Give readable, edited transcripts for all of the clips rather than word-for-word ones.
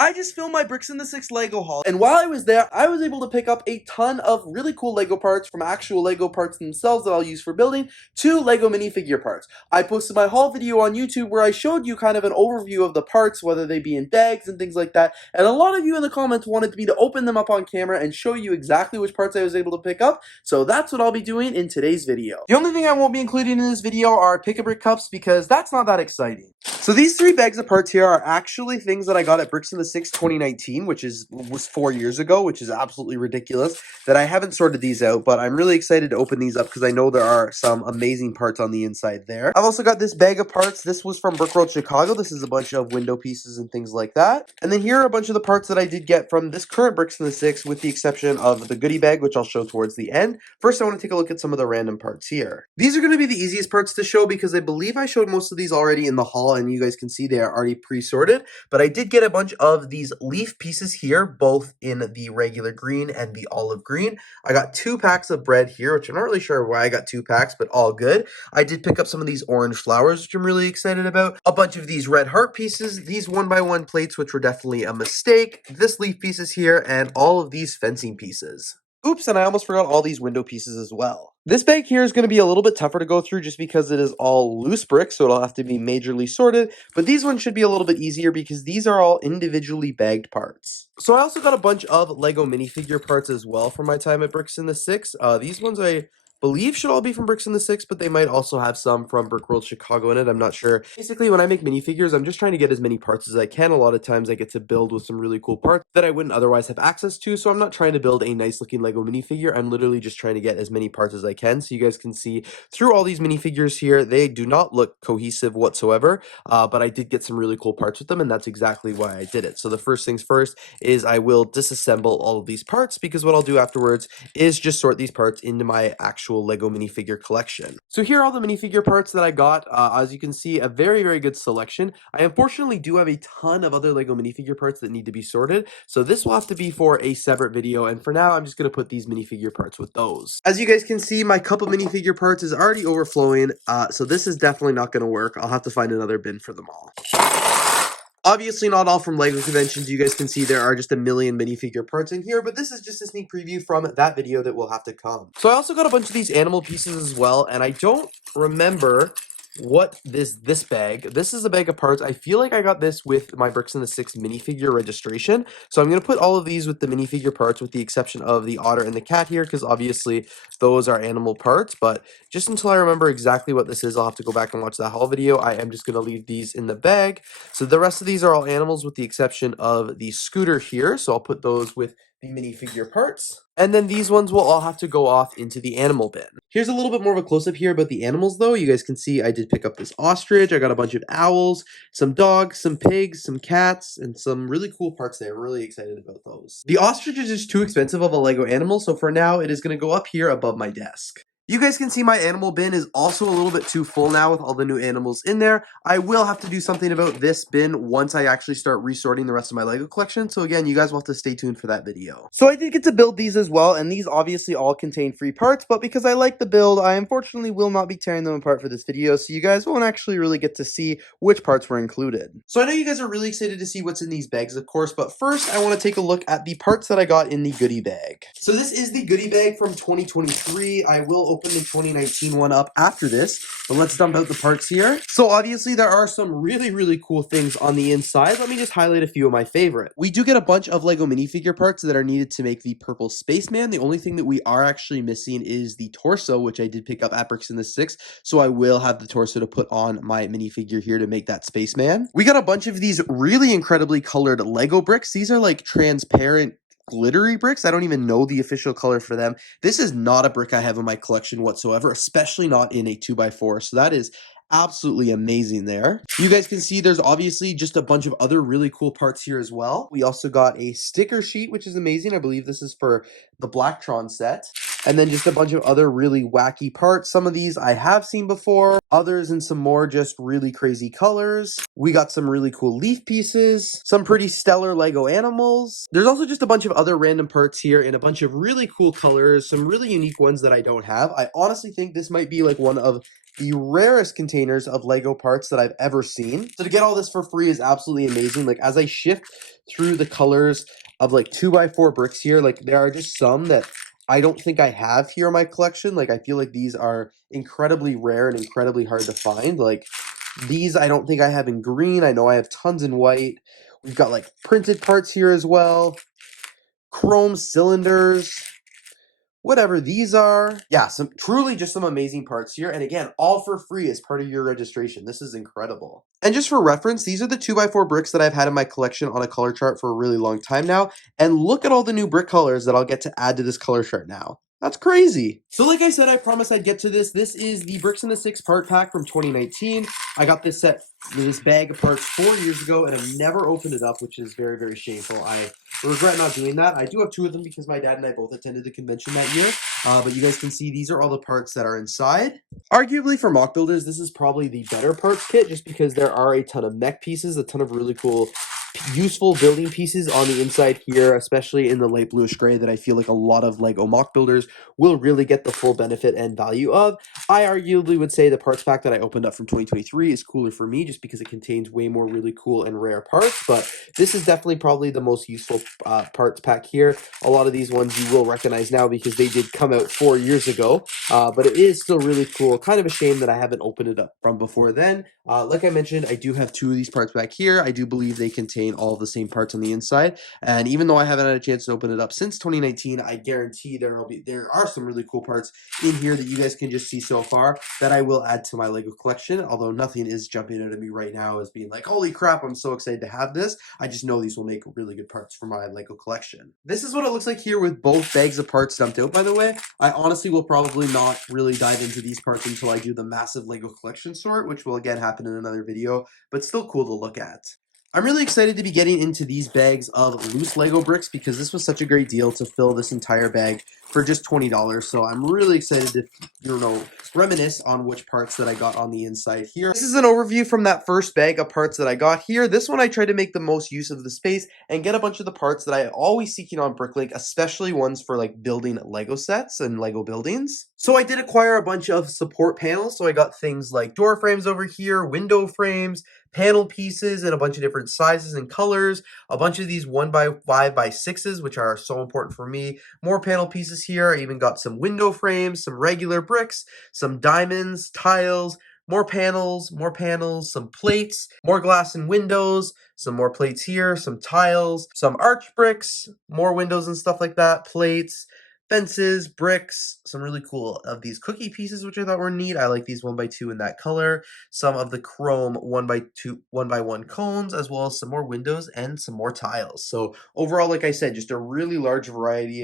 I just filmed my Bricks in the 6 Lego haul, and while I was there, I was able to pick up a ton of really cool Lego parts, from actual Lego parts themselves that I'll use for building, to Lego minifigure parts. I posted my haul video on YouTube where I showed you kind of an overview of the parts, whether they be in bags and things like that, and a lot of you in the comments wanted me to open them up on camera and show you exactly which parts I was able to pick up, so that's what I'll be doing in today's video. The only thing I won't be including in this video are Pick-a-Brick cups, because that's not that exciting. So these 3 bags of parts here are actually things that I got at Bricks in the 6 2019, which was 4 years ago, which is absolutely ridiculous that I haven't sorted these out, but I'm really excited to open these up because I know there are some amazing parts on the inside there. I've also got this bag of parts. This was from Brickworld Chicago. This is a bunch of window pieces and things like that. And then here are a bunch of the parts that I did get from this current Bricks in the 6, with the exception of the goodie bag, which I'll show towards the end. First, I want to take a look at some of the random parts here. These are going to be the easiest parts to show because I believe I showed most of these already in the haul, and you guys can see they are already pre-sorted, but I did get a bunch of these leaf pieces here, both in the regular green and the olive green. I got 2 packs of bread here, which I'm not really sure why I got 2 packs, but all good. I did pick up some of these orange flowers, which I'm really excited about. A bunch of these red heart pieces, these 1x1 plates, which were definitely a mistake, this leaf pieces here, and all of these fencing pieces. Oops, and I almost forgot all these window pieces as well. This bag here is going to be a little bit tougher to go through just because it is all loose bricks, so it'll have to be majorly sorted, but these ones should be a little bit easier because these are all individually bagged parts. So I also got a bunch of Lego minifigure parts as well from my time at Bricks in the 6. These ones I believe should all be from Bricks in the 6, but they might also have some from Brickworld Chicago in it. I'm not sure. Basically, when I make minifigures, I'm just trying to get as many parts as I can. A lot of times I get to build with some really cool parts that I wouldn't otherwise have access to, so I'm not trying to build a nice looking Lego minifigure. I'm literally just trying to get as many parts as I can. So you guys can see through all these minifigures here, they do not look cohesive whatsoever, but I did get some really cool parts with them, and that's exactly why I did it. So the first things first is I will disassemble all of these parts, because what I'll do afterwards is just sort these parts into my actual Lego minifigure collection. So here are all the minifigure parts that I got. As you can see, a very, very good selection. I unfortunately do have a ton of other Lego minifigure parts that need to be sorted, so this will have to be for a separate video, and for now, I'm just going to put these minifigure parts with those. As you guys can see, my cup of minifigure parts is already overflowing, so this is definitely not going to work. I'll have to find another bin for them all. Obviously not all from LEGO conventions. You guys can see there are just a million minifigure parts in here, but this is just a sneak preview from that video that will have to come. So I also got a bunch of these animal pieces as well, and I don't remember what this bag. This is a bag of parts. I feel like I got this with my Bricks in the 6 minifigure registration. So I'm going to put all of these with the minifigure parts, with the exception of the otter and the cat here, because obviously those are animal parts. But just until I remember exactly what this is, I'll have to go back and watch that haul video. I am just going to leave these in the bag. So the rest of these are all animals, with the exception of the scooter here. So I'll put those with the minifigure parts. And then these ones will all have to go off into the animal bin. Here's a little bit more of a close-up here about the animals, though. You guys can see I did pick up this ostrich. I got a bunch of owls, some dogs, some pigs, some cats, and some really cool parts there. I'm really excited about those. The ostrich is just too expensive of a Lego animal, so for now, it is going to go up here above my desk. You guys can see my animal bin is also a little bit too full now with all the new animals in there. I will have to do something about this bin once I actually start resorting the rest of my Lego collection. So again, you guys will have to stay tuned for that video. So I did get to build these as well, and these obviously all contain free parts, but because I like the build, I unfortunately will not be tearing them apart for this video, so you guys won't actually really get to see which parts were included. So I know you guys are really excited to see what's in these bags, of course, but first I want to take a look at the parts that I got in the goodie bag. So this is the goodie bag from 2023. I will open the 2019 one up after this, but let's dump out the parts here. So obviously there are some really, really cool things on the inside. Let me just highlight a few of my favorite. We do get a bunch of Lego minifigure parts that are needed to make the purple spaceman. The only thing that we are actually missing is the torso, which I did pick up at Bricks in the 6, so I will have the torso to put on my minifigure here to make that spaceman. We got a bunch of these really incredibly colored Lego bricks. These are like transparent glittery bricks. I don't even know the official color for them. This is not a brick I have in my collection whatsoever, especially not in a 2x4. So that is absolutely amazing there. You guys can see there's obviously just a bunch of other really cool parts here as well. We also got a sticker sheet, which is amazing. I believe this is for the Blacktron set. And then just a bunch of other really wacky parts. Some of these I have seen before, others in some more just really crazy colors. We got some really cool leaf pieces, some pretty stellar Lego animals. There's also just a bunch of other random parts here in a bunch of really cool colors, some really unique ones that I don't have. I honestly think this might be like one of the rarest containers of Lego parts that I've ever seen. So to get all this for free is absolutely amazing. Like, as I shift through the colors of like 2x4 bricks here, like there are just some that I don't think I have here in my collection. Like, I feel like these are incredibly rare and incredibly hard to find. Like, these I don't think I have in green. I know I have tons in white. We've got like printed parts here as well. Chrome cylinders. Whatever these are. Yeah, truly just some amazing parts here. And again, all for free as part of your registration. This is incredible. And just for reference, these are the 2x4 bricks that I've had in my collection on a color chart for a really long time now. And look at all the new brick colors that I'll get to add to this color chart now. That's crazy. So like I said, I promised I'd get to this. This is the Bricks in the 6 part pack from 2019. I got this bag of parts 4 years ago, and I've never opened it up, which is very, very shameful. I regret not doing that. I do have 2 of them because my dad and I both attended the convention that year. But you guys can see these are all the parts that are inside. Arguably for mock builders, this is probably the better parts kit just because there are a ton of mech pieces, a ton of really cool useful building pieces on the inside here, especially in the light bluish gray that I feel like a lot of Lego mock builders will really get the full benefit and value of. I arguably would say the parts pack that I opened up from 2023 is cooler for me just because it contains way more really cool and rare parts, but this is definitely probably the most useful parts pack here. A lot of these ones you will recognize now because they did come out 4 years ago, but it is still really cool. Kind of a shame that I haven't opened it up from before then. Like I mentioned, I do have 2 of these parts back here. I do believe they contain all the same parts on the inside, and even though I haven't had a chance to open it up since 2019, I guarantee there are some really cool parts in here that you guys can just see so far that I will add to my Lego collection, although nothing is jumping out at me right now as being like, holy crap, I'm so excited to have this. I just know these will make really good parts for my Lego collection. This is what it looks like here with both bags of parts dumped out, by the way. I honestly will probably not really dive into these parts until I do the massive Lego collection sort, which will again happen in another video, but still cool to look at. I'm really excited to be getting into these bags of loose Lego bricks because this was such a great deal to fill this entire bag for just $20. So I'm really excited to, reminisce on which parts that I got on the inside here. This is an overview from that first bag of parts that I got here. This one I tried to make the most use of the space and get a bunch of the parts that I always seeking on Bricklink, especially ones for like building Lego sets and Lego buildings. So I did acquire a bunch of support panels. So I got things like door frames over here, window frames, panel pieces in a bunch of different sizes and colors, a bunch of these 1x5x6s, which are so important for me, more panel pieces here. I even got some window frames, some regular bricks, some diamonds, tiles, more panels, some plates, more glass and windows, some more plates here, some tiles, some arch bricks, more windows and stuff like that, plates, fences, bricks, some really cool of these cookie pieces, which I thought were neat. I like these 1x2 in that color. Some of the chrome 1x1 cones, as well as some more windows and some more tiles. So overall, like I said, just a really large variety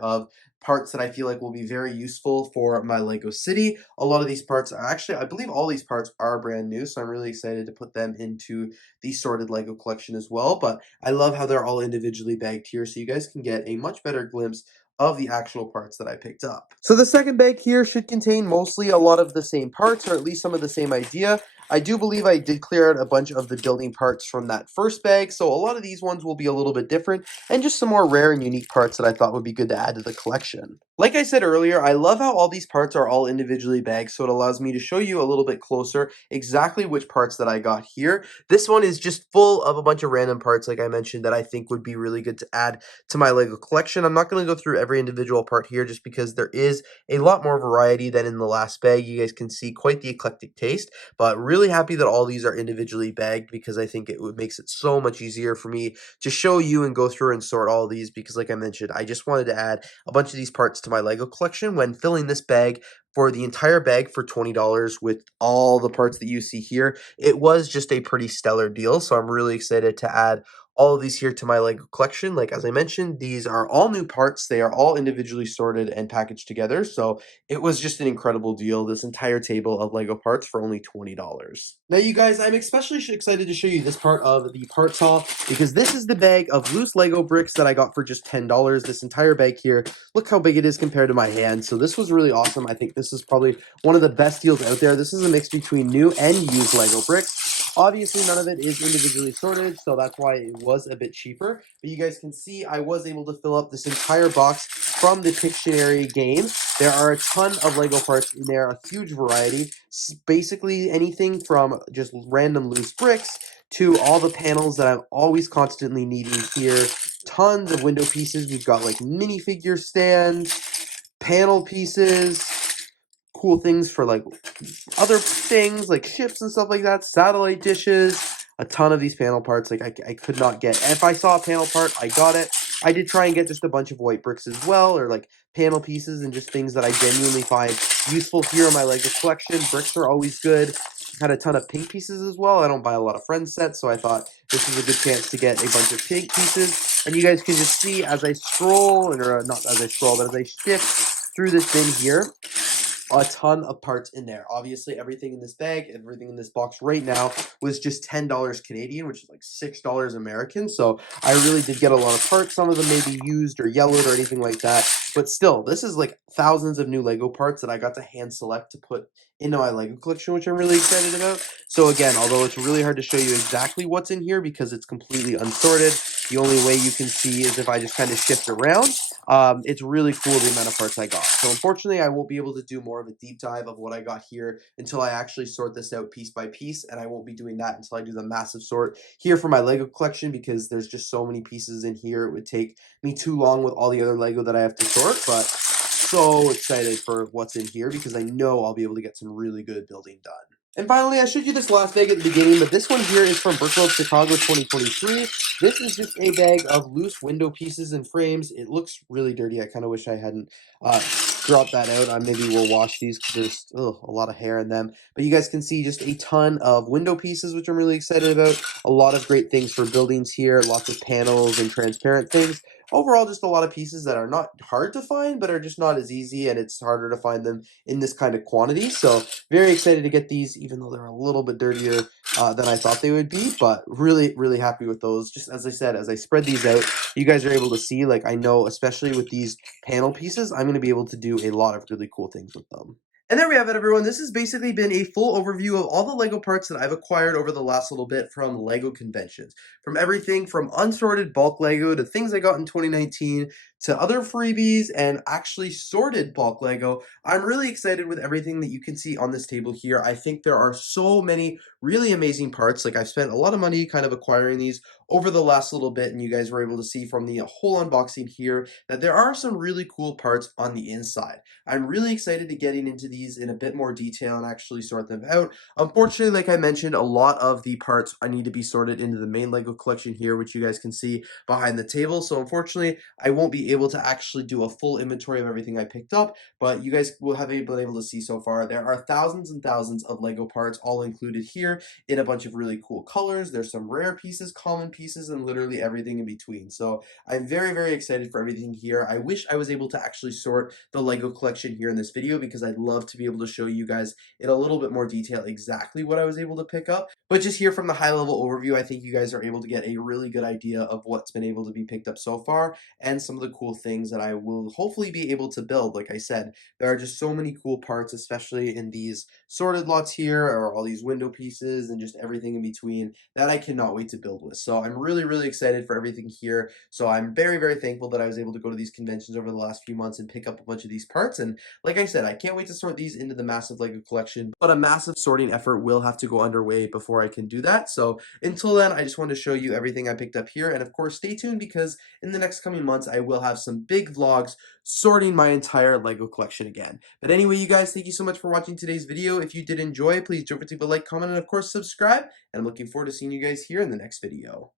of parts that I feel like will be very useful for my Lego city. A lot of these parts are actually, I believe all these parts are brand new, so I'm really excited to put them into the sorted Lego collection as well. But I love how they're all individually bagged here, so you guys can get a much better glimpse of the actual parts that I picked up. So the second bag here should contain mostly a lot of the same parts, or at least some of the same idea. I do believe I did clear out a bunch of the building parts from that first bag, so a lot of these ones will be a little bit different, and just some more rare and unique parts that I thought would be good to add to the collection. Like I said earlier, I love how all these parts are all individually bagged, so it allows me to show you a little bit closer exactly which parts that I got here. This one is just full of a bunch of random parts, like I mentioned, that I think would be really good to add to my Lego collection. I'm not going to go through every individual part here just because there is a lot more variety than in the last bag. You guys can see quite the eclectic taste, but really happy that all these are individually bagged because I think makes it so much easier for me to show you and go through and sort all of these because like I mentioned, I just wanted to add a bunch of these parts to my Lego collection when filling this bag for the entire bag for $20 with all the parts that you see here. It was just a pretty stellar deal, so I'm really excited to add all of these here to my Lego collection. Like, as I mentioned, these are all new parts. They are all individually sorted and packaged together. So it was just an incredible deal. This entire table of Lego parts for only $20. Now, you guys, I'm especially excited to show you this part of the parts haul because this is the bag of loose Lego bricks that I got for just $10. This entire bag here, look how big it is compared to my hand. So this was really awesome. I think this is probably one of the best deals out there. This is a mix between new and used Lego bricks. Obviously, none of it is individually sorted, so that's why it was a bit cheaper. But you guys can see I was able to fill up this entire box from the Pictionary game. There are a ton of Lego parts in there, a huge variety. Basically anything from just random loose bricks to all the panels that I'm always constantly needing here. Tons of window pieces. We've got like minifigure stands, panel pieces, cool things for like other things like ships and stuff like that, satellite dishes, a ton of these panel parts. Like I could not get. If I saw a panel part, I got it. I did try and get just a bunch of white bricks as well, or like panel pieces and just things that I genuinely find useful here in my Lego collection. Bricks are always good. Had a ton of pink pieces as well. I don't buy a lot of friends sets, so I thought this was a good chance to get a bunch of pink pieces. And you guys can just see as I scroll, or not as I scroll, but as I shift through this bin here, a ton of parts in there. Obviously, everything in this bag, everything in this box right now was just $10 Canadian, which is like $6 American. So I really did get a lot of parts. Some of them may be used or yellowed or anything like that. But still, this is like thousands of new Lego parts that I got to hand select to put into my Lego collection, which I'm really excited about. So again, although it's really hard to show you exactly what's in here because it's completely unsorted, the only way you can see is if I just kind of shift around. It's really cool the amount of parts I got. So unfortunately, I won't be able to do more of a deep dive of what I got here until I actually sort this out piece by piece, and I won't be doing that until I do the massive sort here for my Lego collection because there's just so many pieces in here. It would take me too long with all the other Lego that I have to sort, but so excited for what's in here because I know I'll be able to get some really good building done. And finally, I showed you this last bag at the beginning, but this one here is from BrickLetters Chicago 2023. This is just a bag of loose window pieces and frames. It looks really dirty. I kind of wish I hadn't dropped that out. Maybe we'll wash these because there's a lot of hair in them. But you guys can see just a ton of window pieces, which I'm really excited about. A lot of great things for buildings here. Lots of panels and transparent things. Overall, just a lot of pieces that are not hard to find, but are just not as easy, and it's harder to find them in this kind of quantity. So very excited to get these, even though they're a little bit dirtier than I thought they would be, but really, really happy with those. Just as I said, as I spread these out, you guys are able to see, like I know, especially with these panel pieces, I'm going to be able to do a lot of really cool things with them. And there we have it, everyone. This has basically been a full overview of all the Lego parts that I've acquired over the last little bit from Lego conventions. From everything from unsorted bulk Lego to things I got in 2019 to other freebies and actually sorted bulk Lego. I'm really excited with everything that you can see on this table here. I think there are so many really amazing parts. Like I've spent a lot of money kind of acquiring these over the last little bit, and you guys were able to see from the whole unboxing here that there are some really cool parts on the inside. I'm really excited to getting into these in a bit more detail and actually sort them out. Unfortunately, like I mentioned, a lot of the parts I need to be sorted into the main Lego collection here, which you guys can see behind the table. So unfortunately, I won't be able to actually do a full inventory of everything I picked up, but you guys will have been able to see so far. There are thousands and thousands of Lego parts all included here in a bunch of really cool colors. There's some rare pieces, common pieces, and literally everything in between. So I'm very, very excited for everything here. I wish I was able to actually sort the Lego collection here in this video because I'd love to be able to show you guys in a little bit more detail exactly what I was able to pick up. But just here from the high level overview, I think you guys are able to get a really good idea of what's been able to be picked up so far and some of the cool things that I will hopefully be able to build. Like I said, there are just so many cool parts, especially in these sorted lots here, or all these window pieces and just everything in between that I cannot wait to build with. So I'm really, really excited for everything here. So I'm very, very thankful that I was able to go to these conventions over the last few months and pick up a bunch of these parts. And like I said, I can't wait to sort these into the massive Lego collection, but a massive sorting effort will have to go underway before I can do that. So until then, I just wanted to show you everything I picked up here. And of course, stay tuned because in the next coming months, I will have some big vlogs sorting my entire Lego collection again. But anyway, you guys, thank you so much for watching today's video. If you did enjoy, please don't forget to leave a like, comment, and of course, subscribe. And I'm looking forward to seeing you guys here in the next video.